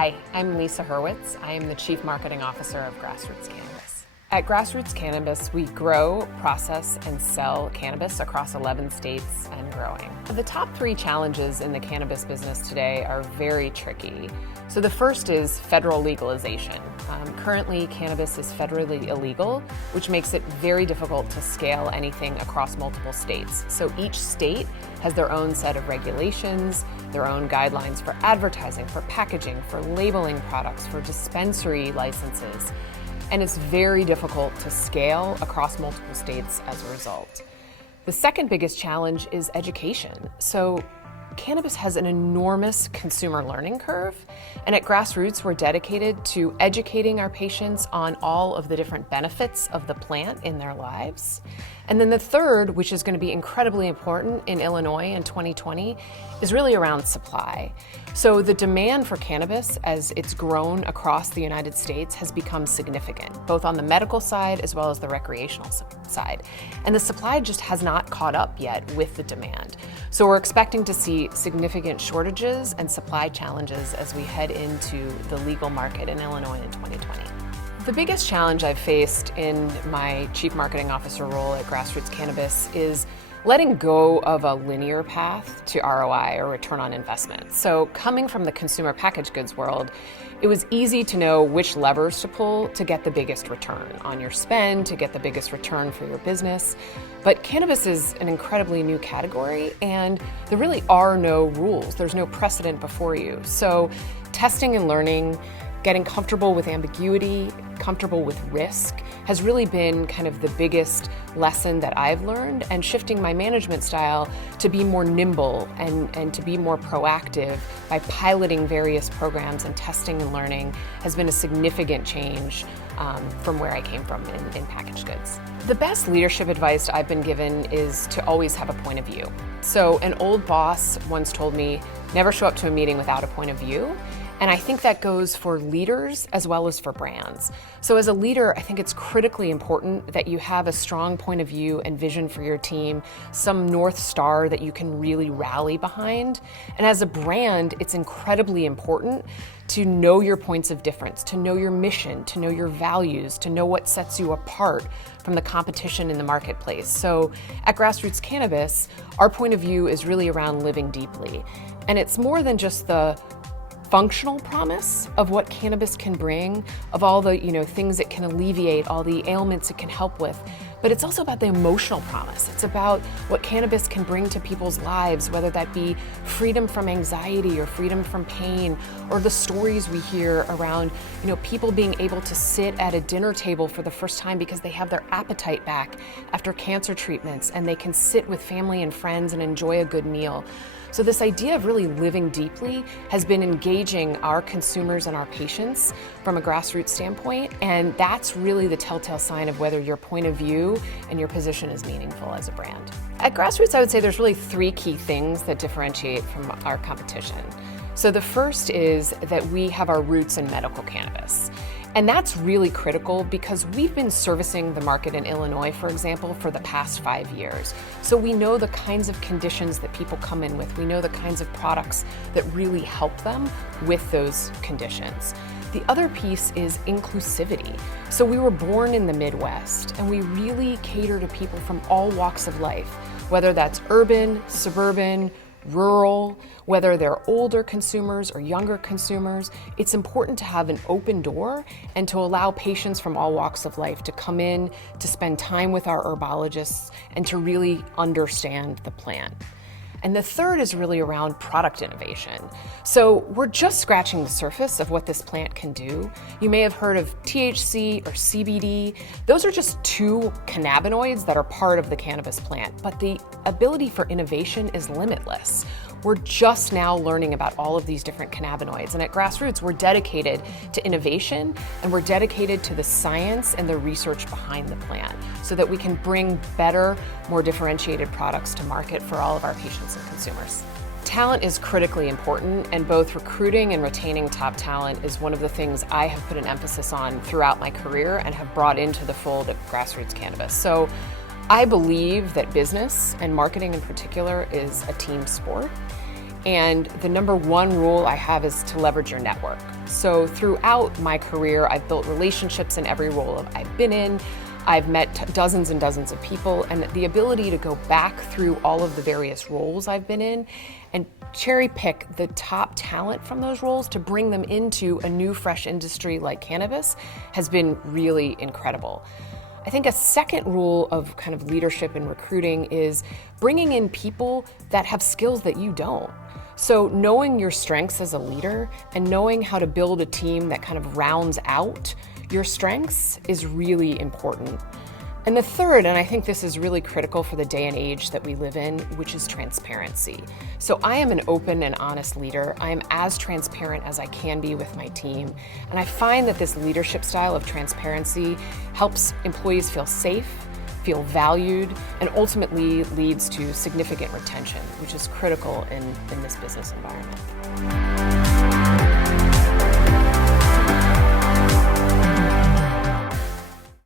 Hi, I'm Lisa Hurwitz. I am the Chief Marketing Officer of Grassroots Cannabis. At Grassroots Cannabis, we grow, process, and sell cannabis across 11 states and growing. The top 3 challenges in the cannabis business today are very tricky. So the first is federal legalization. Currently, cannabis is federally illegal, which makes it very difficult to scale anything across multiple states. So each state has their own set of regulations, their own guidelines for advertising, for packaging, for labeling products, for dispensary licenses. And it's very difficult to scale across multiple states as a result. The second biggest challenge is education. So cannabis has an enormous consumer learning curve, and at Grassroots, we're dedicated to educating our patients on all of the different benefits of the plant in their lives. And then the third, which is going to be incredibly important in Illinois in 2020, is really around supply. So the demand for cannabis, as it's grown across the United States, has become significant, both on the medical side as well as the recreational side. And the supply just has not caught up yet with the demand. So we're expecting to see significant shortages and supply challenges as we head into the legal market in Illinois in 2020. The biggest challenge I've faced in my Chief Marketing Officer role at Grassroots Cannabis is letting go of a linear path to ROI, or return on investment. So coming from the consumer packaged goods world, it was easy to know which levers to pull to get the biggest return on your spend, to get the biggest return for your business. But cannabis is an incredibly new category, and there really are no rules. There's no precedent before you. So testing and learning, getting comfortable with ambiguity, comfortable with risk, has really been kind of the biggest lesson that I've learned, and shifting my management style to be more nimble and to be more proactive by piloting various programs and testing and learning has been a significant change from where I came from in packaged goods. The best leadership advice I've been given is to always have a point of view. So an old boss once told me, never show up to a meeting without a point of view. And I think that goes for leaders as well as for brands. So as a leader, I think it's critically important that you have a strong point of view and vision for your team, some North Star that you can really rally behind. And as a brand, it's incredibly important to know your points of difference, to know your mission, to know your values, to know what sets you apart from the competition in the marketplace. So at Grassroots Cannabis, our point of view is really around living deeply. And it's more than just the functional promise of what cannabis can bring, of all the things it can alleviate, all the ailments it can help with, but it's also about the emotional promise. It's about what cannabis can bring to people's lives, whether that be freedom from anxiety or freedom from pain, or the stories we hear around people being able to sit at a dinner table for the first time because they have their appetite back after cancer treatments, and they can sit with family and friends and enjoy a good meal. So this idea of really living deeply has been engaging our consumers and our patients from a grassroots standpoint, and that's really the telltale sign of whether your point of view and your position is meaningful as a brand. At Grassroots, I would say there's really 3 key things that differentiate from our competition. So the first is that we have our roots in medical cannabis. And that's really critical because we've been servicing the market in Illinois, for example, for the past 5 years. So we know the kinds of conditions that people come in with. We know the kinds of products that really help them with those conditions. The other piece is inclusivity. So we were born in the Midwest, and we really cater to people from all walks of life, whether that's urban, suburban, rural, whether they're older consumers or younger consumers. It's important to have an open door and to allow patients from all walks of life to come in, to spend time with our herbologists, and to really understand the plant. And the third is really around product innovation. So we're just scratching the surface of what this plant can do. You may have heard of THC or CBD. Those are just 2 cannabinoids that are part of the cannabis plant, but the ability for innovation is limitless. We're just now learning about all of these different cannabinoids. And at Grassroots, we're dedicated to innovation, and we're dedicated to the science and the research behind the plant so that we can bring better, more differentiated products to market for all of our patients and consumers. Talent is critically important, and both recruiting and retaining top talent is one of the things I have put an emphasis on throughout my career and have brought into the fold at Grassroots Cannabis. So I believe that business, and marketing in particular, is a team sport. And the number 1 rule I have is to leverage your network. So throughout my career, I've built relationships in every role I've been in. I've met dozens and dozens of people, and the ability to go back through all of the various roles I've been in and cherry pick the top talent from those roles to bring them into a new, fresh industry like cannabis has been really incredible. I think a second rule of kind of leadership and recruiting is bringing in people that have skills that you don't. So knowing your strengths as a leader and knowing how to build a team that kind of rounds out your strengths is really important. And the third, and I think this is really critical for the day and age that we live in, which is transparency. So I am an open and honest leader. I am as transparent as I can be with my team. And I find that this leadership style of transparency helps employees feel safe, feel valued, and ultimately leads to significant retention, which is critical in this business environment.